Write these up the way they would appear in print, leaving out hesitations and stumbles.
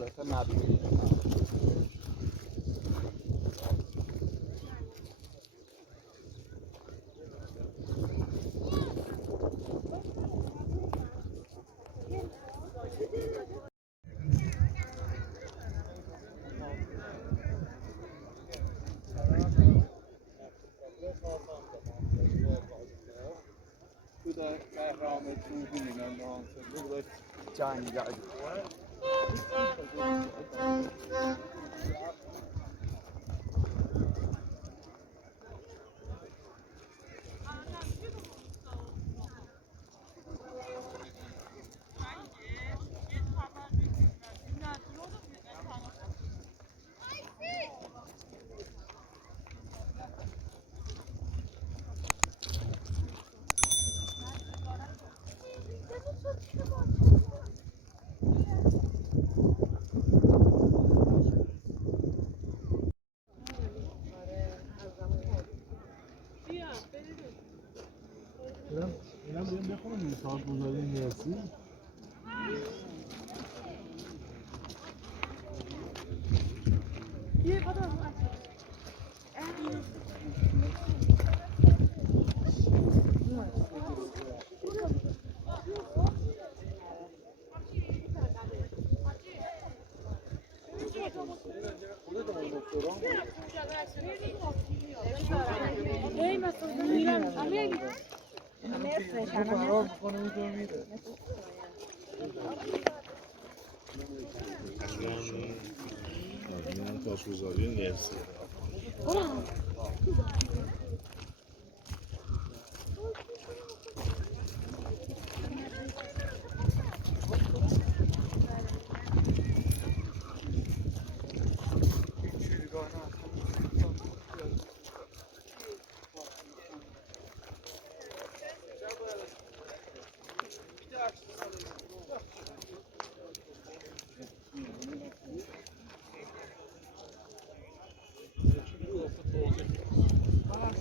خلاصه مبنی جنگل اینم بیان بخونم این سال گذاری میرسی تاشوزاری نرسی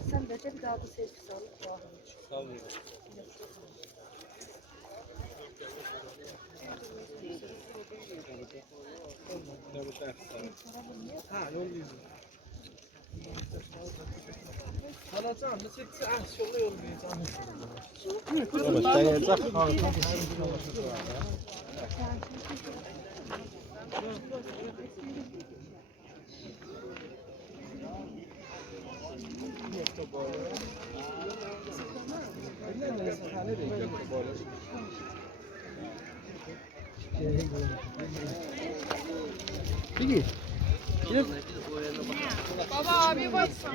Sen bence bir daha da sevgisi alıp devam et. Tamam. حالا جان مثل چه شغل بگی Baba bir baksana.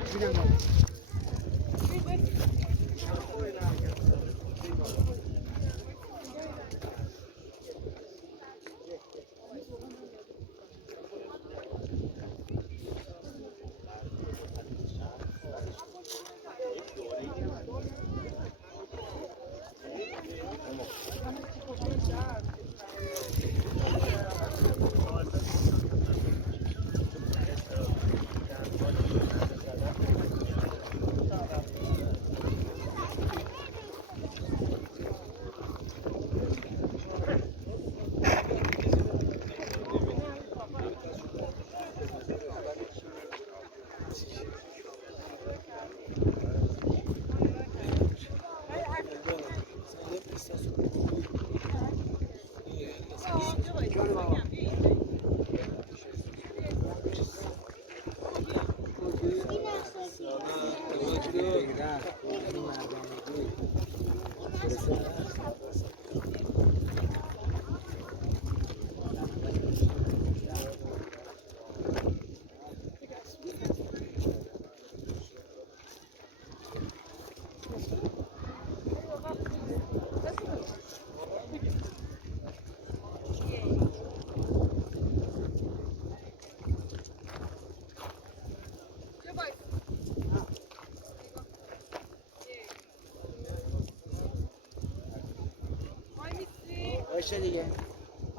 باشه دیگه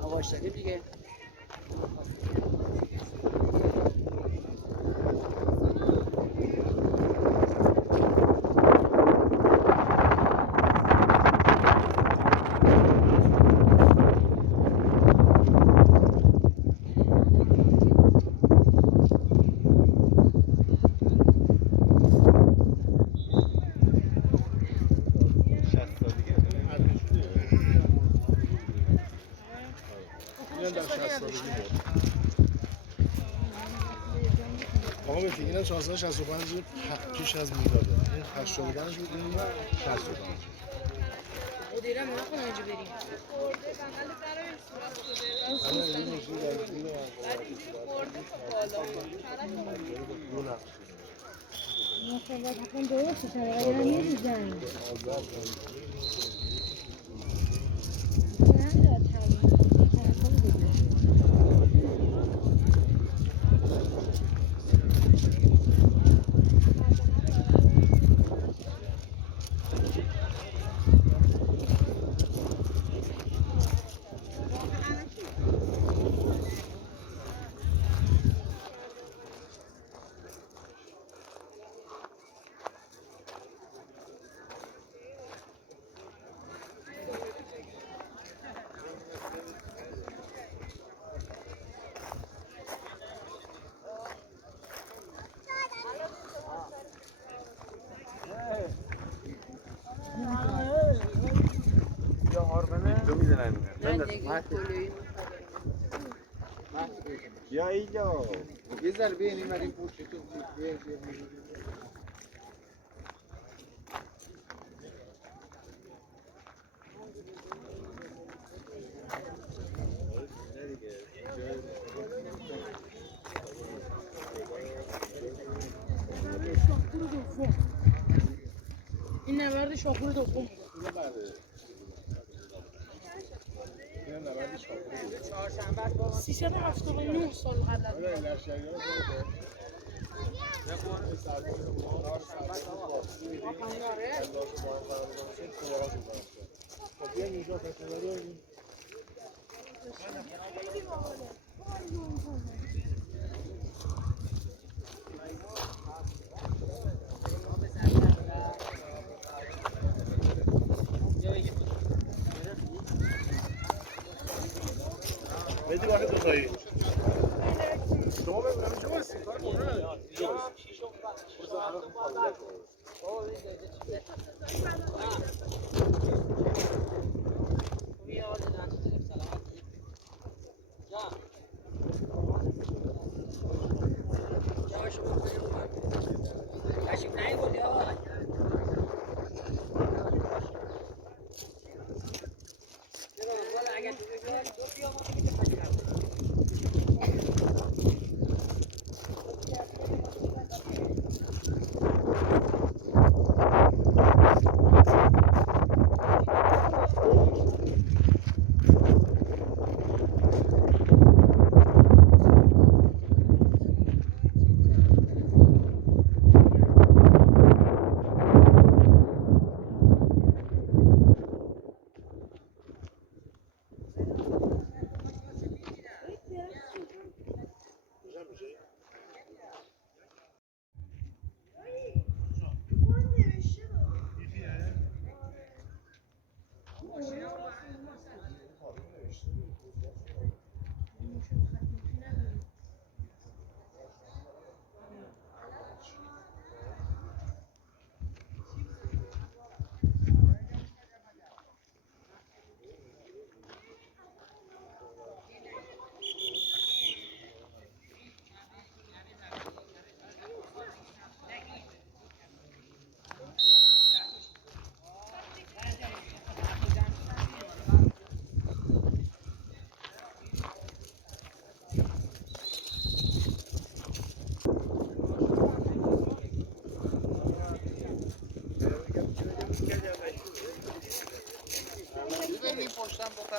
آواش داریم دیگه اینم در 60 سالگی بود. آقا به فکر اینم 465 پیش از میلاده. این 85 بود، این 65. مدیرم نکنه اینجا بریم. خورده بغل برای صورت شده. این موضوع در زیر بعد اینجوری خورده تا بالا. مصابات هم درست شده اگر نمیزن یا اینجا یه ضربه این مریم پوچه تو این نبرد شاپور دوم بود. 379 سال قبل از بدی واحد دو تایی شما ببینم شما هستی کار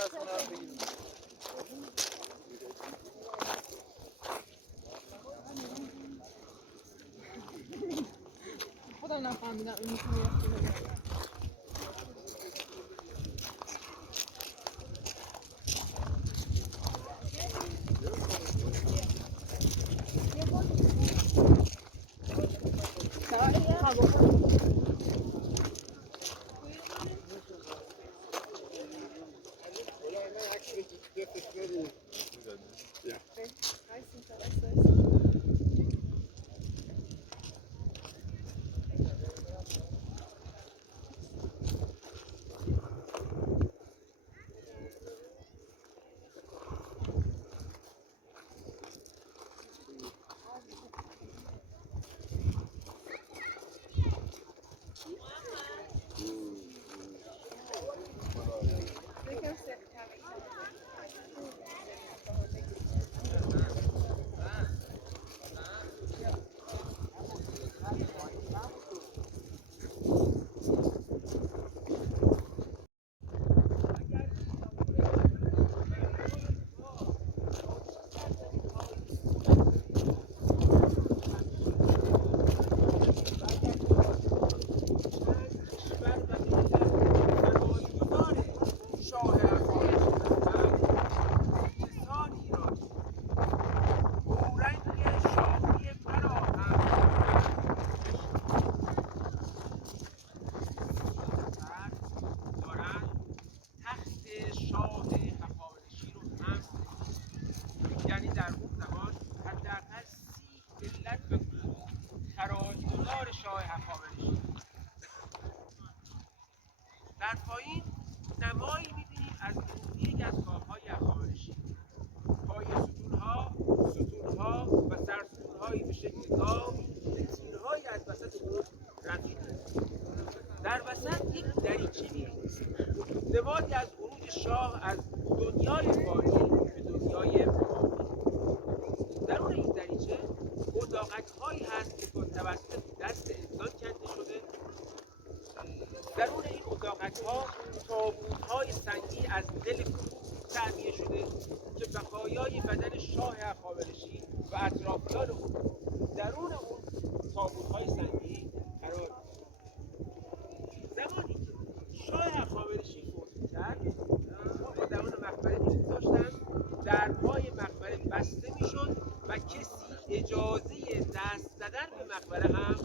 کنه خودم نفهمیدم این میتونه از یکی از کاخهای هخامنشی. پای ستونها و سرستونهایی به شکل گاو به تیرهایی از وسط برج رد شده. در وسط یک دریچه می‌رسد. زمانی از عروج شاه از دنیای فانی به دنیای مقابل. درون این دریچه اتاقک‌هایی هست که با توسط دست انسان کنده شده. درون این اتاقک‌ها تابوت‌های سنگی از دل کوه تعمیر شده که بقایای بدن شاه هخامنشی و اطرافیان او درون اون تابوت‌های سنگی قرار می‌گیرد. زمانی که شاه هخامنشی فوت می‌کرد، اون با درون مقبره می‌گذاشتن، درهای مقبره بسته می‌شد و کسی اجازه دست زدن به مقبره هم